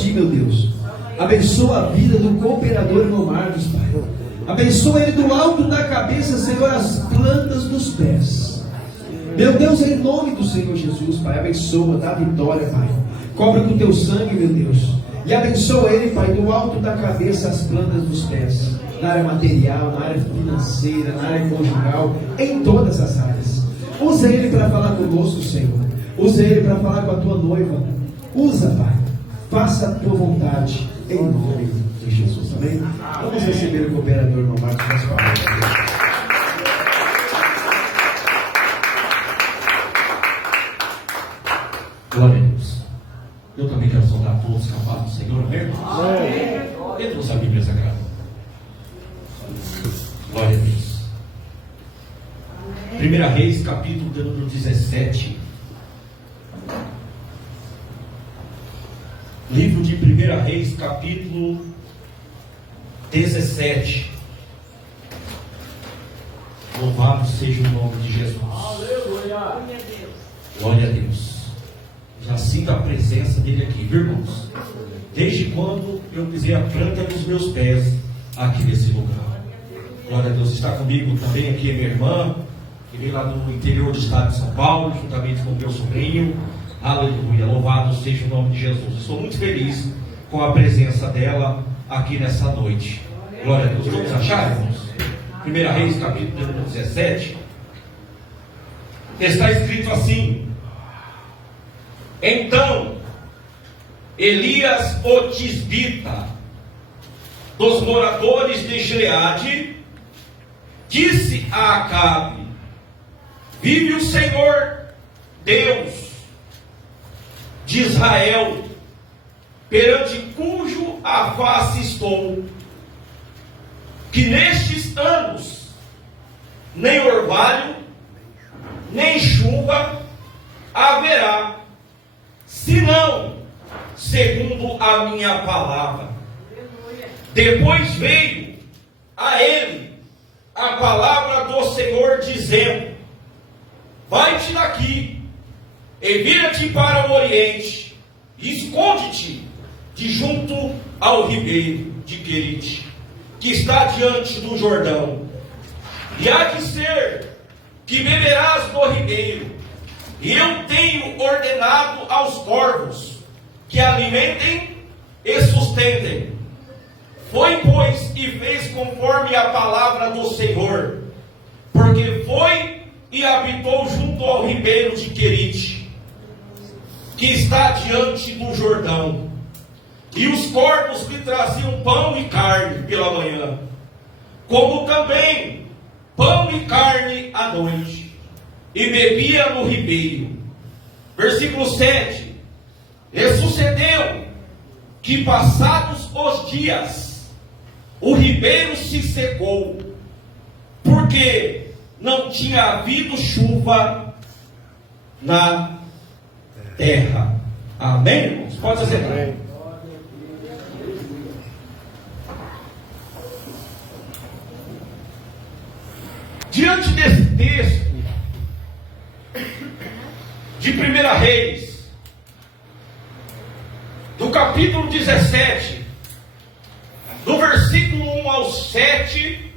ti, meu Deus. Abençoa a vida do cooperador Leomardos, Pai. Abençoa ele do alto da cabeça, Senhor, as plantas dos pés. Meu Deus, em nome do Senhor Jesus, Pai, abençoa, dá vitória, Pai. Cobre com teu sangue, meu Deus. E abençoa ele, Pai, do alto da cabeça as plantas dos pés. Na área material, na área financeira, na área conjugal, em todas as áreas. Usa ele para falar conosco, Senhor. Usa ele para falar com a tua noiva. Usa, Pai. Faça a tua vontade, em nome de Jesus. Amém? Vamos receber o cooperador, irmão Marcos, nas palavras. Glória a Deus. Eu também quero saudar todos que a paz do Senhor, amém? Dentro da Bíblia Sagrada. Glória a Deus. 1 Reis, capítulo de número 17. Livro de 1 Reis, capítulo 17. Louvado seja o nome de Jesus. Aleluia. Glória a Deus. Já sinto a presença dele aqui, viu, irmãos? Desde quando eu pisei a planta dos meus pés aqui nesse lugar. Glória a Deus. Está comigo também aqui a minha irmã, que veio lá no interior do estado de São Paulo, juntamente com o meu sobrinho. Aleluia. Louvado seja o nome de Jesus. Estou muito feliz com a presença dela aqui nessa noite. Glória a Deus. Vamos achar, irmãos? 1 Reis, capítulo 17. Está escrito assim: então Elias o tisbita, dos moradores de Gileade, disse a Acabe: vive o Senhor Deus de Israel, perante cujo a face estou, que nestes anos nem orvalho, nem chuva haverá, senão segundo a minha palavra. Depois veio a ele a palavra do Senhor, dizendo: vai-te daqui e vira-te para o oriente, e esconde-te de junto ao ribeiro de Querite, que está diante do Jordão. E há de ser que beberás do ribeiro, e eu tenho ordenado aos corvos que alimentem e sustentem. Foi, pois, e fez conforme a palavra do Senhor, porque foi e habitou junto ao ribeiro de Querite, que está diante do Jordão. E os corvos lhe traziam pão e carne pela manhã, como também pão e carne à noite, e bebia no ribeiro. Versículo 7. E sucedeu que, passados os dias, o ribeiro se secou, porque não tinha havido chuva na terra. Amém, irmãos? Pode dizer amém. Diante desse texto de 1 Reis, do capítulo 17, do versículo 1 ao 7,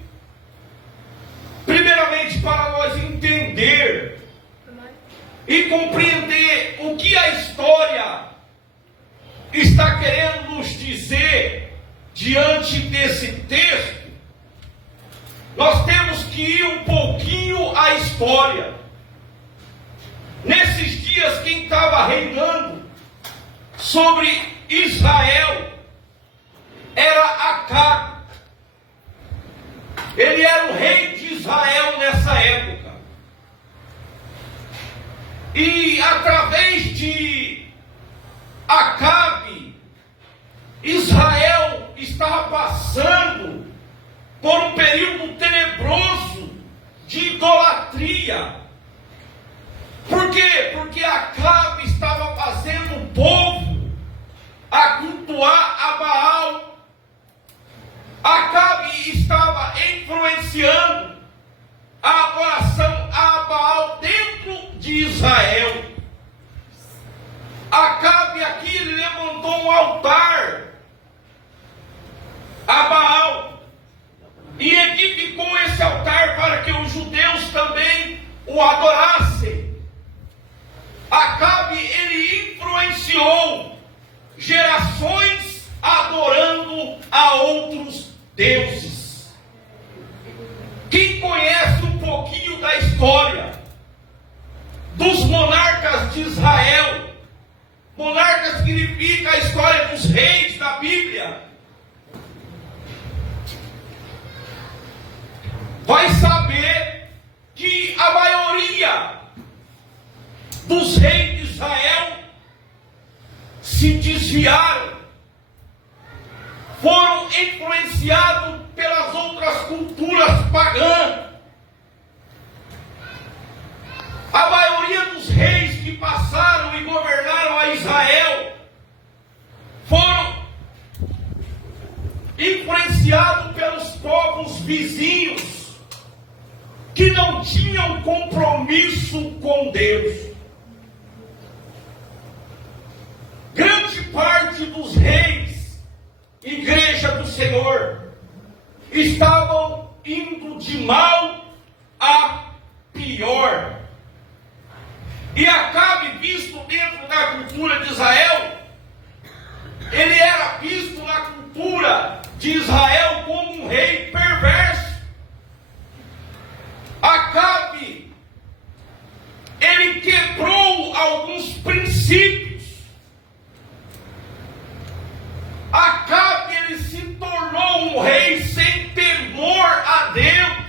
primeiramente para nós entender e compreender o que a história está querendo nos dizer diante desse texto, nós temos que ir um pouquinho à história. Nesses dias, quem estava reinando sobre Israel era Acabe. Ele era o rei de Israel nessa época. E através de Acabe, Israel estava passando por um período tenebroso de idolatria. Por quê? Porque Acabe estava fazendo o povo a cultuar a Baal. Acabe estava influenciando a adoração a Baal dentro de Israel. Acabe aqui levantou um altar o adorassem. Acabe, ele influenciou gerações adorando a outros deuses. Quem conhece um pouquinho da história dos monarcas de Israel, monarca significa a história dos reis da Bíblia, vai saber que a maioria dos reis de Israel se desviaram, foram influenciados pelas outras culturas pagãs. A maioria dos reis que passaram e governaram a Israel foram influenciados pelos povos vizinhos que não tinham compromisso com Deus. Grande parte dos reis, igreja do Senhor, estavam indo de mal a pior. E Acabe, visto dentro da cultura de Israel, ele era visto na cultura de Israel como um rei perverso. Acabe, ele quebrou alguns princípios. Acabe, ele se tornou um rei sem temor a Deus.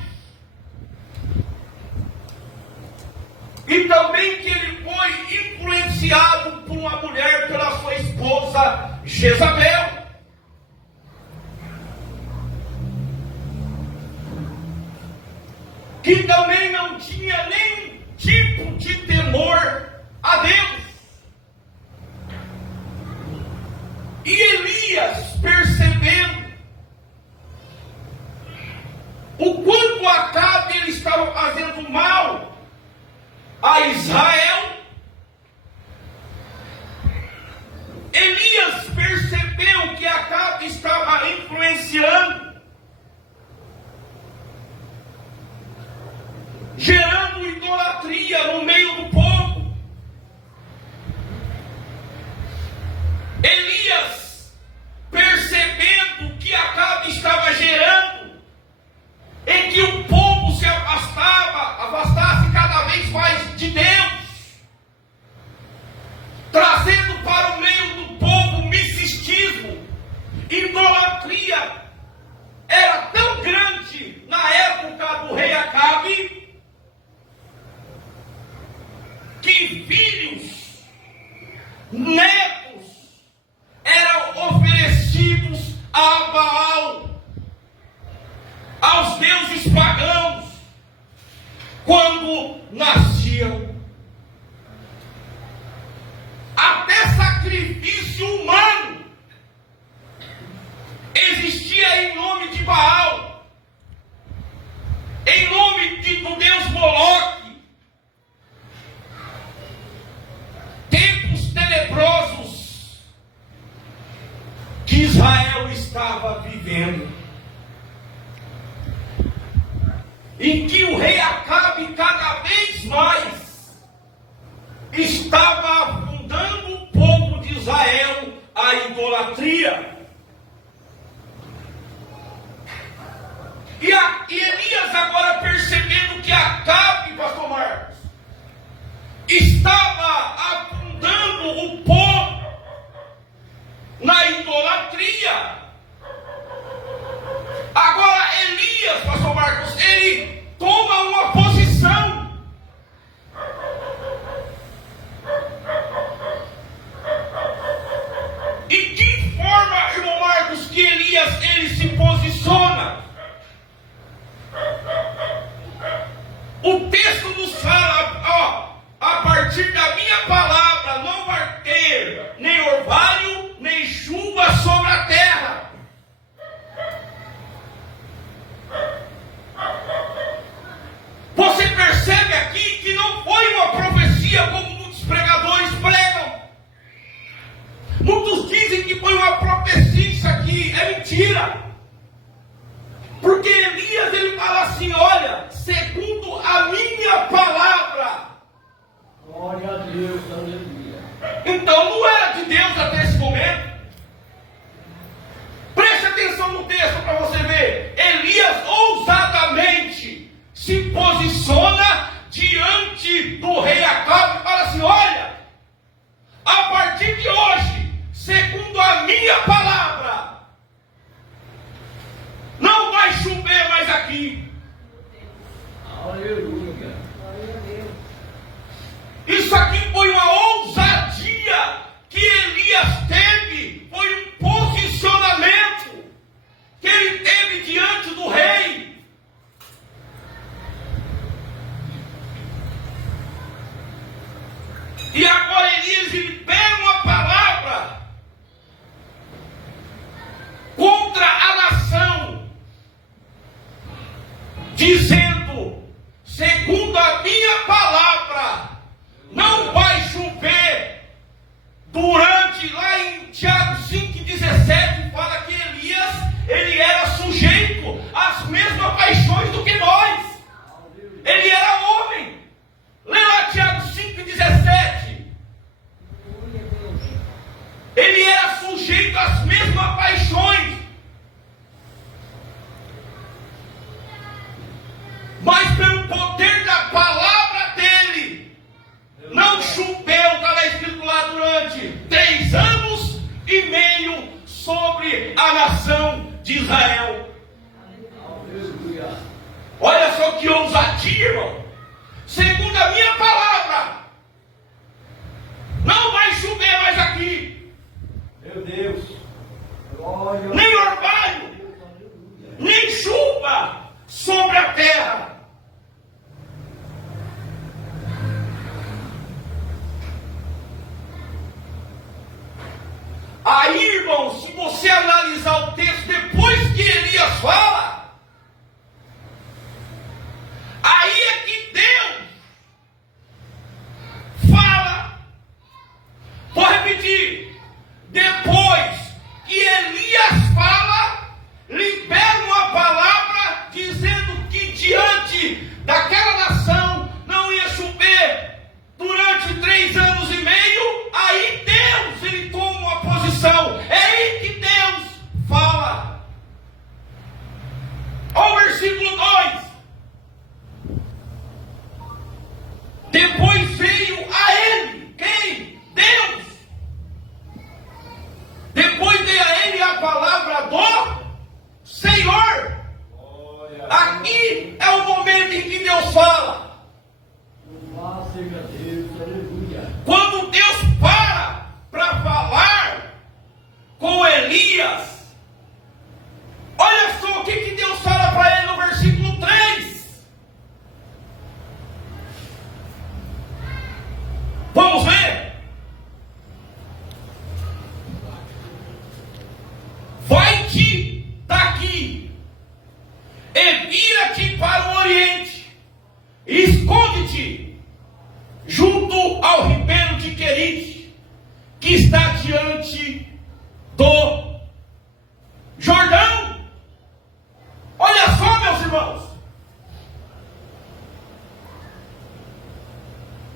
E também que ele foi influenciado por uma mulher, pela sua esposa Jezabel. Que também não tinha nenhum tipo de temor a Deus. E Elias, percebendo o quanto Acabe ele estava fazendo mal a Israel, Elias percebeu que Acabe estava influenciando, gerando idolatria no meio do povo. Elias, percebendo que Acabe estava gerando em que o povo se afastasse cada vez mais de Deus, trazendo para o meio do povo misticismo, idolatria, era tão grande na época do rei Acabe, que filhos, netos, eram oferecidos a Baal, aos deuses pagãos, quando nasciam. Até sacrifício humano existia em nome de Baal, em nome do deus Moloque. Tempos tenebrosos que Israel estava vivendo, em que o rei Acabe cada vez mais estava afundando o povo de Israel à idolatria. E Elias, agora percebendo que Acabe, pastor Marcos, estava afundando o povo na idolatria. Agora Elias, pastor Marcos, ele toma uma posição. E de forma, irmão Marcos, que Elias ele se posiciona? O texto nos fala, a partir da minha palavra não vai ter nem orvalho, nem chuva sobre a terra. Você minha palavra, não vai chover mais aqui. Aleluia. Isso aqui foi uma ousadia que Elias teve, foi um posicionamento que ele teve diante do rei. E agora Elias libera uma palavra contra a nação, dizendo: segundo a minha palavra, não vai chover. Durante, lá em Tiago 5,17, fala que Elias, ele era sujeito às mesmas paixões do que nós. Ele era homem. Lê lá Tiago 5,17. Ele era sujeito às mesmas paixões. Mas pelo poder da palavra dele, não choveu, está escrito lá, durante 3 anos e meio sobre a nação de Israel. Olha só que ousadia, irmão. Segundo a minha palavra, não vai chover mais aqui. Meu Deus. Glória. Nem orvalho, nem chuva sobre a terra. Aí, irmão, se você analisar o texto depois que Elias fala, aí é que Deus fala. Vou repetir. Depois que Elias fala, libera uma palavra dizendo que diante daquela nação não ia chover durante 3 anos e meio. Aí Deus, ele toma uma posição. É aí que Deus fala. Olha o versículo 2. Depois veio a ele. Quem? Deus. Depois veio a ele a palavra do Senhor. Aqui é o momento em que Deus fala. Louvado seja Deus. Aleluia. Quando Deus para falar com Elias, olha só o que Deus fala para ele no versículo 3. Vamos ver? Vai-te daqui e vira-te para o oriente, e esconde-te junto ao ribeiro de Querite, que está diante do Jordão. Olha só, meus irmãos.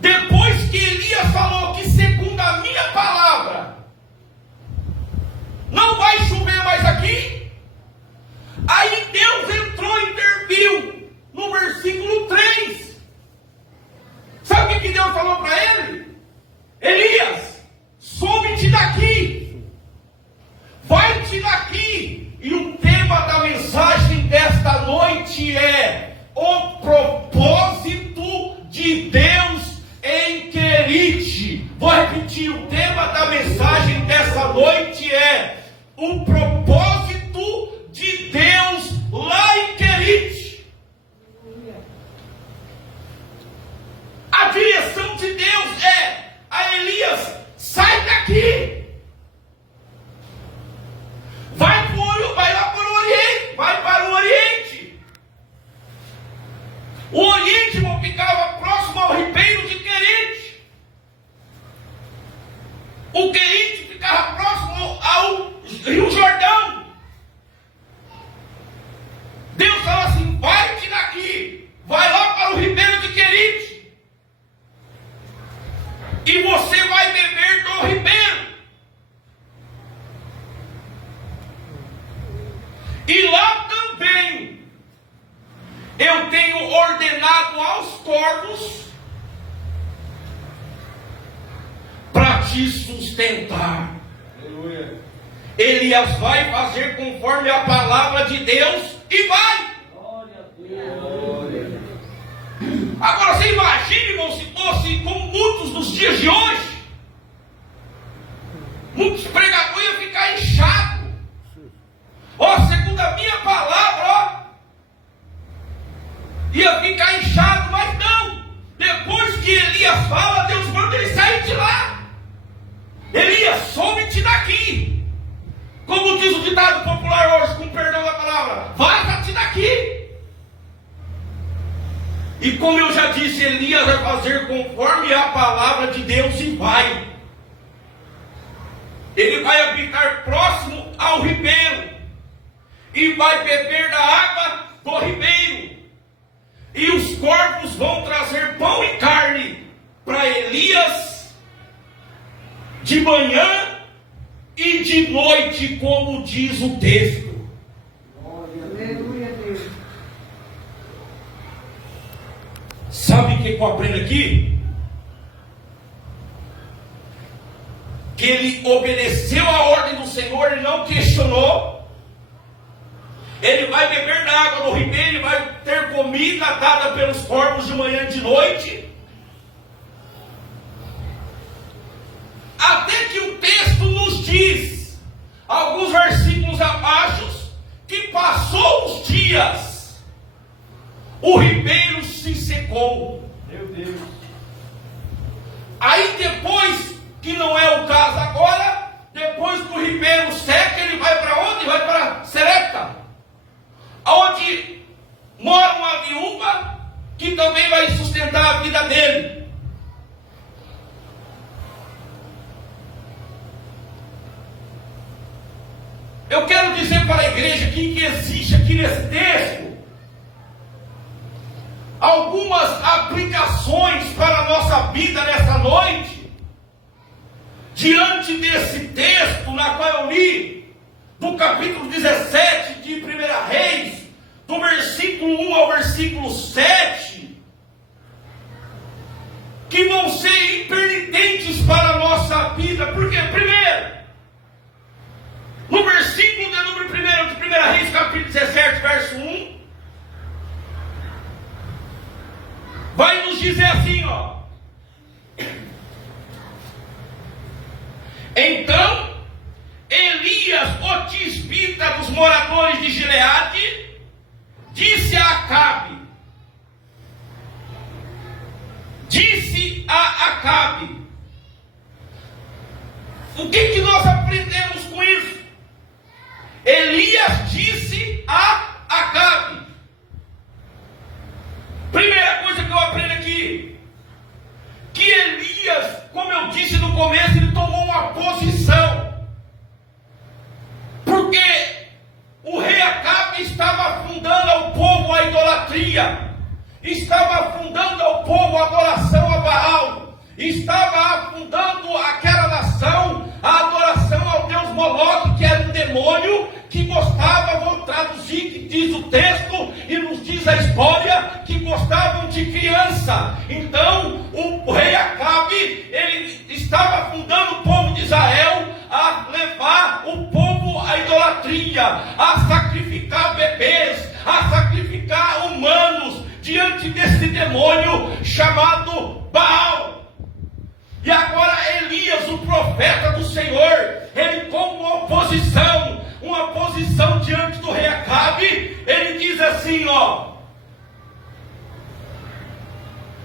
Depois que Elias falou que segundo a minha palavra não vai chover mais aqui, aí Deus entrou e interviu no versículo 3. Sabe o que Deus falou para ele? Elias, some-te daqui, vai-te daqui. E o tema da mensagem desta noite é o propósito de Deus em Querite. Vou repetir, o tema da mensagem dessa noite é o propósito de Deus lá em Querite. A direção de Deus é a Elias: sai daqui, vai lá para o Oriente, vai para o Oriente. O Oriente ficava próximo ao ribeiro de Querite. O Querite ficava próximo ao Rio Jordão. Deus fala assim: vai-te daqui, vai lá para o ribeiro de Querite, e você vai beber do ribeiro. E lá também eu tenho ordenado aos corvos para te sustentar. Aleluia. Elias vai fazer conforme a palavra de Deus e vai. Glória a Deus. Agora você imagina, irmão, se fosse como muitos dos dias de hoje, muitos pregadores iam ficar inchados. Ó, segundo a minha palavra, ó, ia ficar inchado, mas não. Depois que Elias fala, Deus manda ele sair de lá. Elias, some-te daqui. Como diz o ditado popular hoje, com perdão da palavra, vaza-te daqui. E como eu já disse, Elias vai fazer conforme a palavra de Deus e vai. Ele vai habitar próximo ao ribeiro e vai beber da água do ribeiro. E os corvos vão trazer pão e carne para Elias de manhã e de noite, como diz o texto. Aleluia, Deus. Sabe o que eu aprendo aqui? Que ele obedeceu a ordem do Senhor, ele não questionou. Ele vai beber da água do ribeiro, ele vai ter comida dada pelos corvos de manhã e de noite. Até que o texto nos diz, alguns versículos abaixo, que passou os dias, o ribeiro se secou. Meu Deus. Aí depois, que não é o caso agora, depois que o ribeiro seca, ele vai para onde? Vai para Serepta, onde mora uma viúva que também vai sustentar a vida dele. Eu quero dizer para a igreja aqui que existe aqui nesse texto algumas aplicações para a nossa vida nessa noite, diante desse texto na qual eu li, do capítulo 17 de 1 Reis, do versículo 1 ao versículo 7, que vão ser impertinentes para a nossa vida. Porque, primeiro, no versículo de número 1 de 1 Reis, capítulo 17, verso 1, vai nos dizer assim, ó. Então, Elias, o tisbita dos moradores de Gileade, disse a Acabe, o que nós aprendemos com isso? Elias disse a Acabe. Primeira coisa que eu aprendo aqui, que Elias, como eu disse no começo, ele tomou uma posição, porque o rei Acabe estava afundando ao povo a idolatria, estava afundando ao povo a adoração a Baal, estava afundando aquela nação a adoração ao deus Moloque, que era um demônio que gostava, vou traduzir, que diz o texto e nos diz a história, que gostavam de criança. Então o rei Acabe, ele estava afundando o povo de Israel a levar o povo à idolatria, a sacrificar bebês, a sacrificar humanos diante desse demônio chamado Baal. E agora Elias, o profeta do Senhor, ele com uma posição diante do rei Acabe, ele diz assim, ó: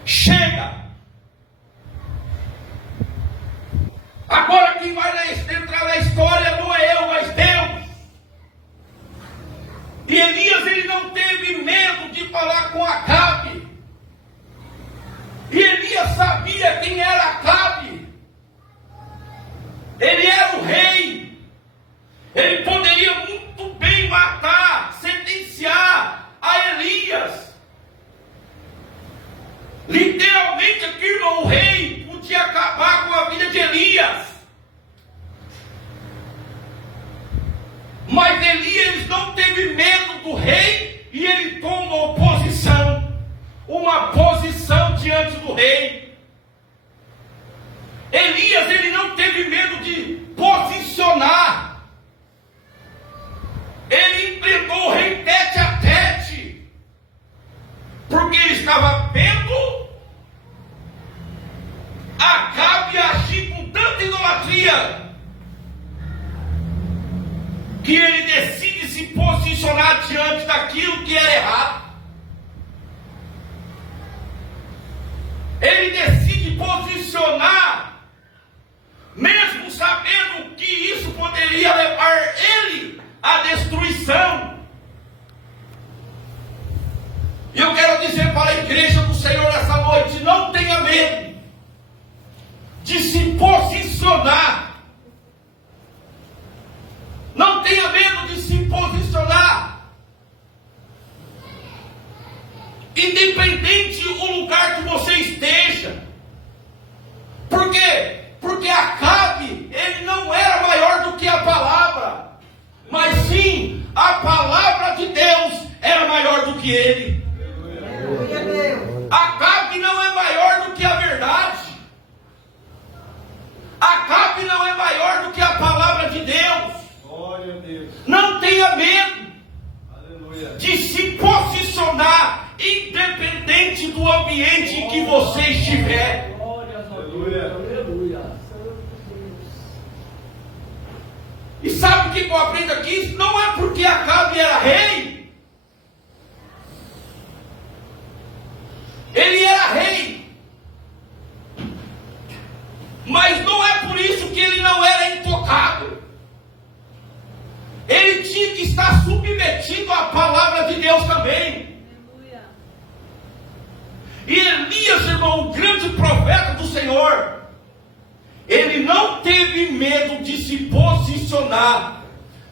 chega. Agora quem vai entrar na história não é eu, mas Deus. E Elias, ele não teve medo de falar com Acabe. E Elias sabia quem era Acabe. Ele era o rei. Ele poderia muito bem matar, sentenciar a Elias. Literalmente aqui, irmão, o rei podia acabar com a vida de Elias. Mas Elias não teve medo do rei e ele toma oposição. Uma posição diante do rei. Elias, ele não teve medo de posicionar. que ele decide se posicionar diante daquilo que era errado. Ele decide posicionar, mesmo sabendo que isso poderia levar ele à destruição. E eu quero dizer para a igreja do Senhor essa noite: não tenha medo de se posicionar. Não tenha medo de se posicionar. Independente do lugar que você esteja. Por quê? Porque Acabe, ele não era maior do que a palavra, mas sim a palavra de Deus era maior do que ele. Acabe não é maior do que a verdade. Acabe não é maior do que a palavra de Deus. Glória a Deus. Não tenha medo Aleluia. de se posicionar, independente do ambiente em que você estiver. Glória a Deus. Aleluia. E sabe o que eu aprendo aqui? Não é porque Acabe era rei. Ele era rei. Mas não é por isso que ele não era intocável. Ele tinha que estar submetido à palavra de Deus também. E Elias, irmão, o grande profeta do Senhor, ele não teve medo de se posicionar,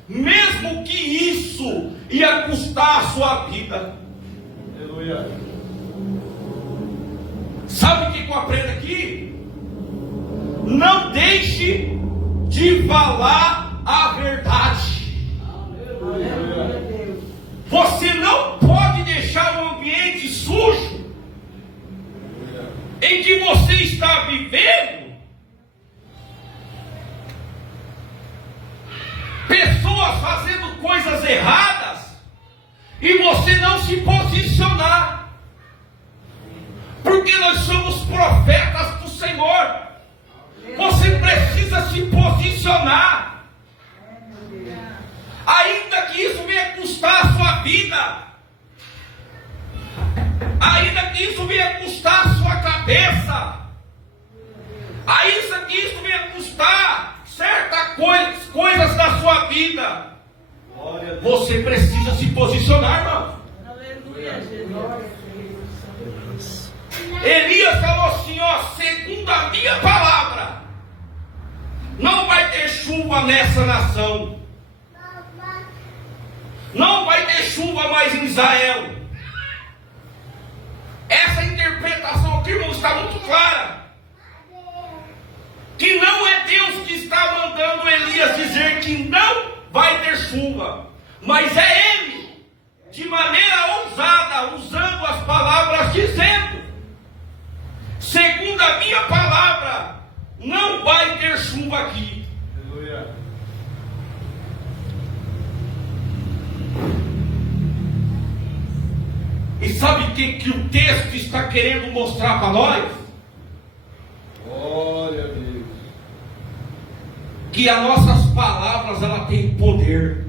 mesmo que isso ia custar a sua vida. Aleluia. Sabe o que eu aprendo aqui? Não deixe de falar a verdade. Você não pode deixar um ambiente sujo em que você está vivendo, pessoas fazendo coisas erradas, e você não se posicionar, porque nós somos profetas do Senhor. Você precisa se posicionar, ainda que isso venha custar a sua vida, ainda que isso venha custar a sua cabeça, ainda que isso venha custar certas coisas da sua vida. Glória a Deus. Você precisa se posicionar, irmão. Aleluia, Jesus. Elias falou assim, ó: segundo a minha palavra, não vai ter chuva nessa nação, não vai ter chuva mais em Israel. Essa interpretação aqui, irmão, está muito clara, que não é Deus que está mandando Elias dizer que não vai ter chuva, mas é ele, de maneira ousada, usando as palavras, dizendo: segundo a minha palavra, não vai ter chuva aqui. Aleluia. E sabe o que o texto está querendo mostrar para nós? Glória a Deus. Que as nossas palavras, ela tem poder.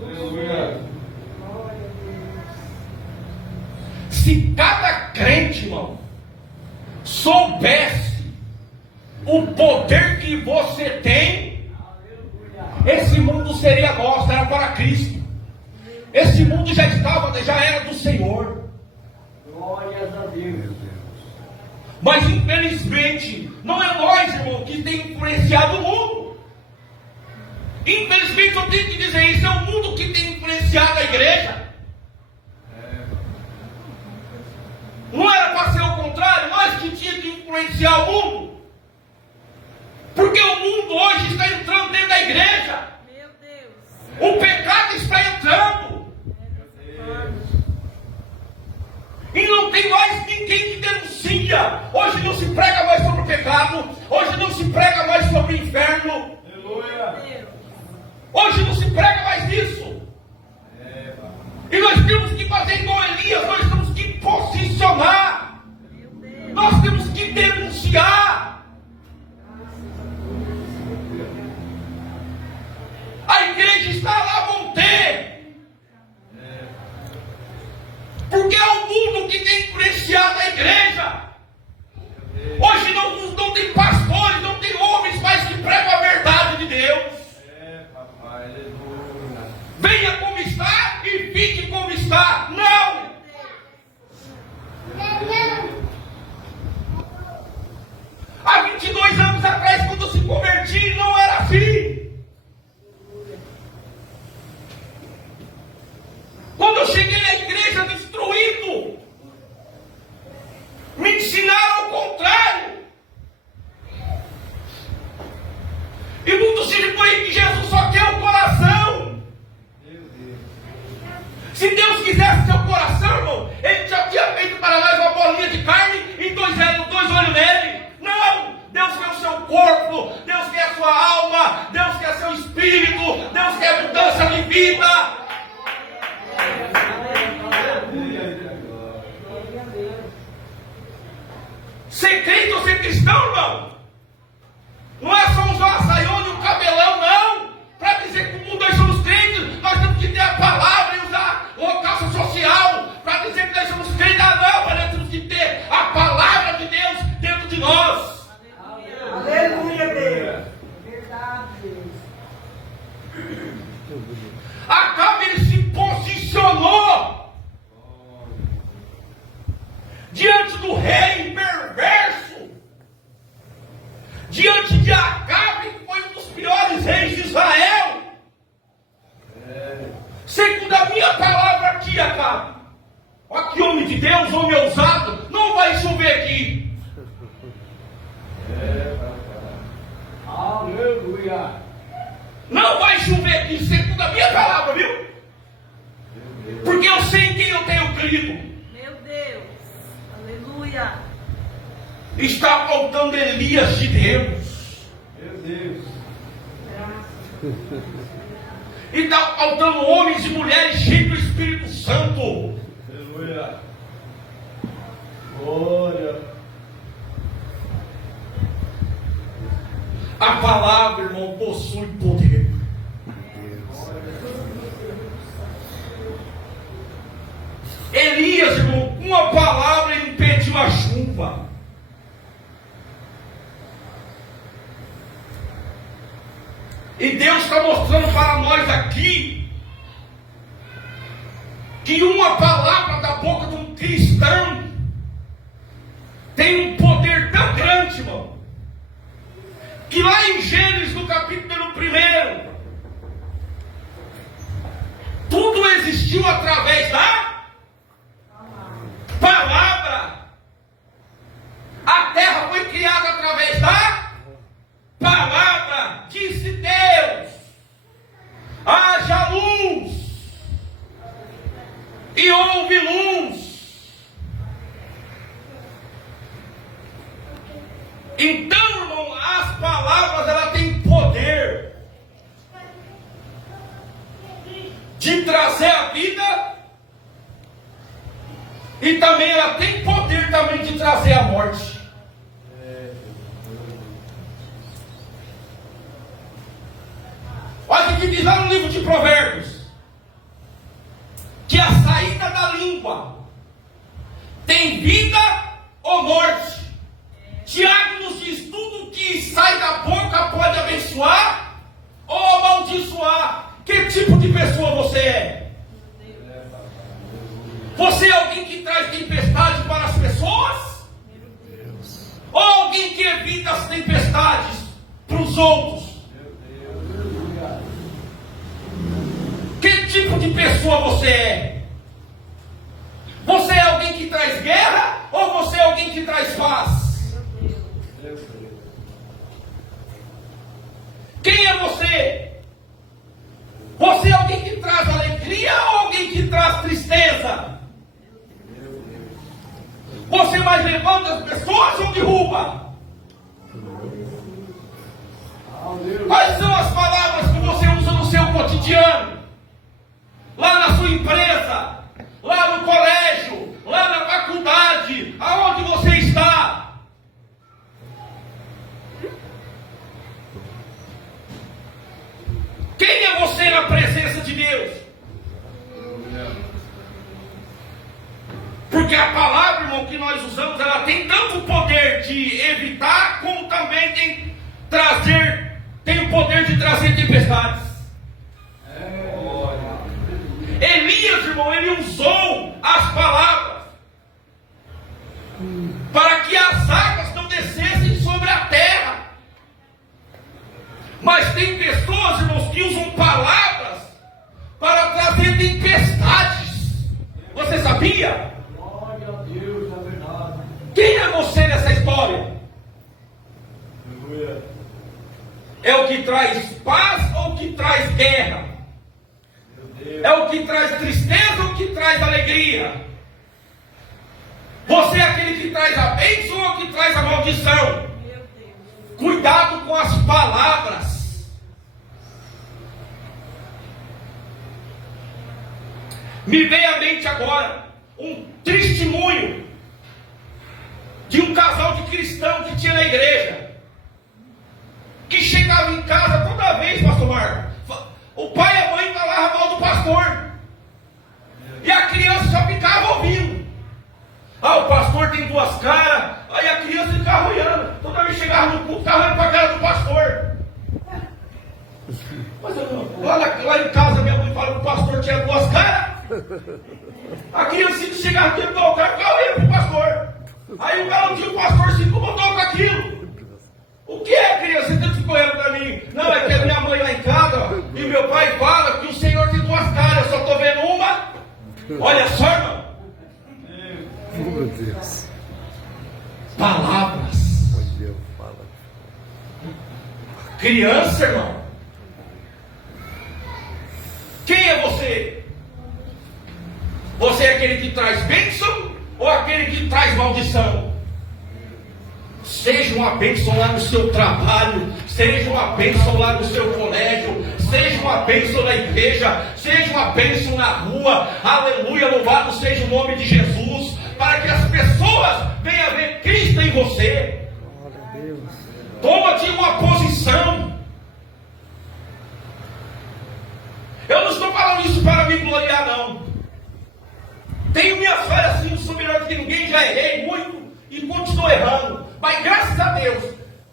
Aleluia. Se cada crente, irmão, soubesse o poder que você tem, esse mundo seria nosso, era para Cristo. Esse mundo já era do Senhor. Glórias a Deus. Mas infelizmente, não é nós, irmão, que tem influenciado o mundo. Infelizmente, eu tenho que dizer isso, é o mundo que tem influenciado a igreja. Não era para ser o contrário, nós que tínhamos que influenciar o mundo. Porque o mundo hoje está entrando dentro da igreja. Meu Deus. O pecado está entrando. E não tem mais ninguém que denuncia. Hoje não se prega mais sobre o pecado. Hoje não se prega mais sobre o inferno. Aleluia. Hoje não se prega mais isso. E nós temos que fazer igual Elias. Nós temos que posicionar. Nós temos que denunciar. A igreja está está. Não! Há 22 anos atrás, quando eu se converti, não era assim. Quando eu cheguei na igreja destruído, me ensinaram ao contrário. E muitos dizem por aí que Jesus só quer o coração. Se Deus quisesse seu coração, irmão, Ele já tinha feito para nós uma bolinha de carne e dois olhos nele. Não! Deus quer o seu corpo, Deus quer a sua alma, Deus quer seu espírito, Deus quer mudança de vida. Ser crente ou ser cristão, irmão, não é só usar a saiona e o cabelão, não. Para dizer que o mundo nós somos crentes, nós temos que ter a palavra e usar o calça social. Para dizer que nós somos crentes, não, mas nós temos que ter a palavra de Deus dentro de nós. Aleluia, Deus. Verdade, Deus. Acabe ele se posicionou diante do rei perverso, diante de Acabe, que foi um dos piores reis de Israel. Segundo a minha palavra aqui, Acabe, olha que homem de Deus, homem ousado, não vai chover aqui. Aleluia. Não vai chover aqui, segundo a minha palavra, viu? Porque eu sei em quem eu tenho crido. Meu Deus, aleluia. Está faltando Elias de Deus. Meu Deus. E está faltando homens e mulheres cheios do Espírito Santo. Aleluia. Glória. A palavra, irmão, possui poder. Elias, irmão, com uma palavra ele impediu a chuva. E Deus está mostrando para nós aqui que uma palavra da boca de um cristão tem um poder tão grande, irmão, que lá em Gênesis, no capítulo 1, tudo existiu através da palavra. A terra foi criada através da palavra. Disse Deus: haja luz, e houve luz. Então, irmão, as palavras, ela têm poder de trazer a vida, e também ela tem poder também de trazer a morte. Olha o que diz lá no livro de Provérbios, que a saída da língua tem vida ou morte. Tiago nos diz: tudo que sai da boca pode abençoar ou amaldiçoar. Que tipo de pessoa você é? Você é alguém que traz tempestade para as pessoas? Ou alguém que evita as tempestades para os outros? Que tipo de pessoa você é? Você é alguém que traz guerra ou você é alguém que traz paz? Quem é você? Você é alguém que traz alegria ou alguém que traz tristeza? Você mais levanta as pessoas ou derruba? Quais são as palavras que você usa no seu cotidiano? Lá na sua empresa, lá no colégio, lá na faculdade, aonde você está? Quem é você na presença de Deus? Porque a palavra, irmão, que nós usamos, ela tem tanto poder de evitar, como também tem o poder de trazer tempestades. Elias, irmão, ele usou as palavras para que as águas não descessem sobre a terra. Mas tem pessoas, irmãos, que usam palavras para trazer tempestades. Você sabia? Glória a Deus, é verdade. Quem é você nessa história? Aleluia. É o que traz paz ou o que traz guerra? É o que traz tristeza ou o que traz alegria? Você é aquele que traz a bênção ou o que traz a maldição? Meu Deus. Cuidado com as palavras. Me veio à mente agora um testemunho de um casal de cristão que tinha na igreja, que chegava em casa toda vez, pastor Marco, o pai e a mãe falavam mal do pastor, e a criança só ficava ouvindo. Ah, o pastor tem duas caras. Aí a criança ficava olhando. Toda vez que chegava no culto, ficava olhando para a cara do pastor. Mas lá em casa minha mãe fala que o pastor tinha duas caras. A criança chegava dentro do altar e ficava olhando para o pastor. Aí um belo dia o pastor se incomodou com aquilo. O que é, criança? Você ficou olhando para mim? Não, é que a minha mãe lá em casa e meu pai fala que o Senhor tem duas caras. Eu só estou vendo uma. Olha só, irmão. Oh, meu Deus. Palavras. Onde eu falo. Criança, irmão. Quem é você? Você é aquele que traz bênção ou aquele que traz maldição? Seja uma bênção lá no seu trabalho, seja uma bênção lá no seu colégio, seja uma bênção na igreja, seja uma bênção na rua. Aleluia, louvado seja o nome de Jesus, para que as pessoas venham ver Cristo em você. Glória a Deus. Toma-te uma posição. Eu não estou falando isso para me gloriar, não. Tenho minhas falhas, sim, sou melhor do que ninguém, já errei muito e continuo errando. Mas graças a Deus,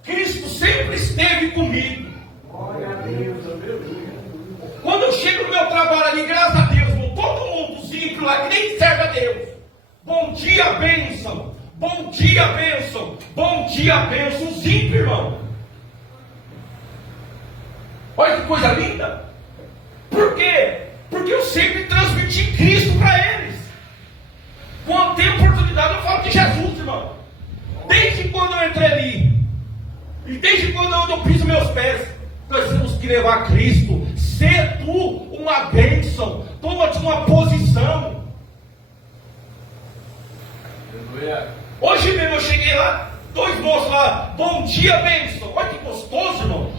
Cristo sempre esteve comigo. Glória a Deus, aleluia. Quando eu chego no meu trabalho ali, graças a Deus, com todo mundo, os ímpios lá, que nem serve a Deus. Bom dia, bênção. Bom dia, bênção. Bom dia, bênção. Os ímpios, irmão. Olha que coisa linda. Por quê? Porque eu sempre transmiti Cristo para eles. Quando tem oportunidade, eu falo de Jesus, irmão. Desde quando eu entrei ali, e desde quando eu piso meus pés, nós temos que levar Cristo. Ser tu uma bênção. Toma-te uma posição. Aleluia. Hoje mesmo eu cheguei lá, dois moços lá, bom dia, bênção. Olha que gostoso, irmão.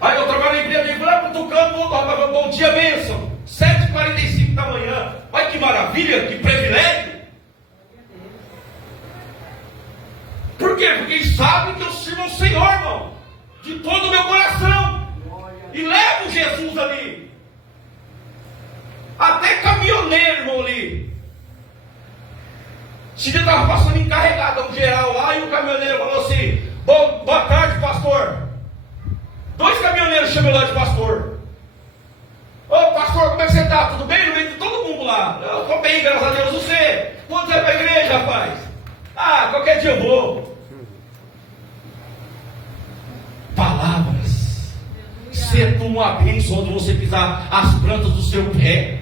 Aí eu trabalho na igreja, eu fui lá tocando, bom dia, bênção. 7h45 da manhã. Olha que maravilha, que privilégio. Por quê? Porque eles sabem que eu sirvo ao Senhor, irmão, de todo o meu coração. E levo Jesus ali. Até caminhoneiro, irmão, ali. Se ele estava passando encarregado, um geral lá, e o caminhoneiro falou assim: boa tarde, pastor. Dois caminhoneiros chamam lá de pastor. Ô pastor, como é que você está? Tudo bem? No meio de todo mundo lá. Eu estou bem, graças a Deus. Você? Quando vai para a igreja, rapaz? Ah, qualquer dia eu vou. Palavras. Ser uma bênção onde você pisar as plantas do seu pé.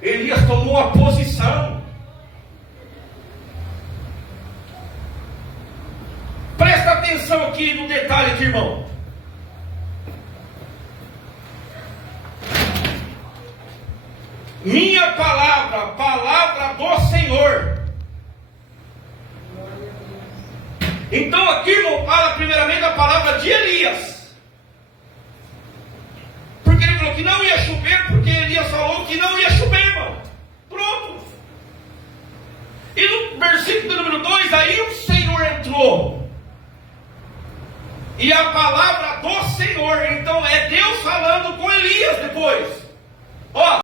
Elias tomou uma posição. Presta atenção aqui no detalhe aqui, irmão. Minha palavra, palavra do Senhor. Então aqui, irmão, fala primeiramente a palavra de Elias. Porque ele falou que não ia chover, porque Elias falou que não ia chover, irmão. Pronto. E no versículo número 2, aí o Senhor entrou. E a palavra do Senhor, então é Deus falando com Elias depois. Ó.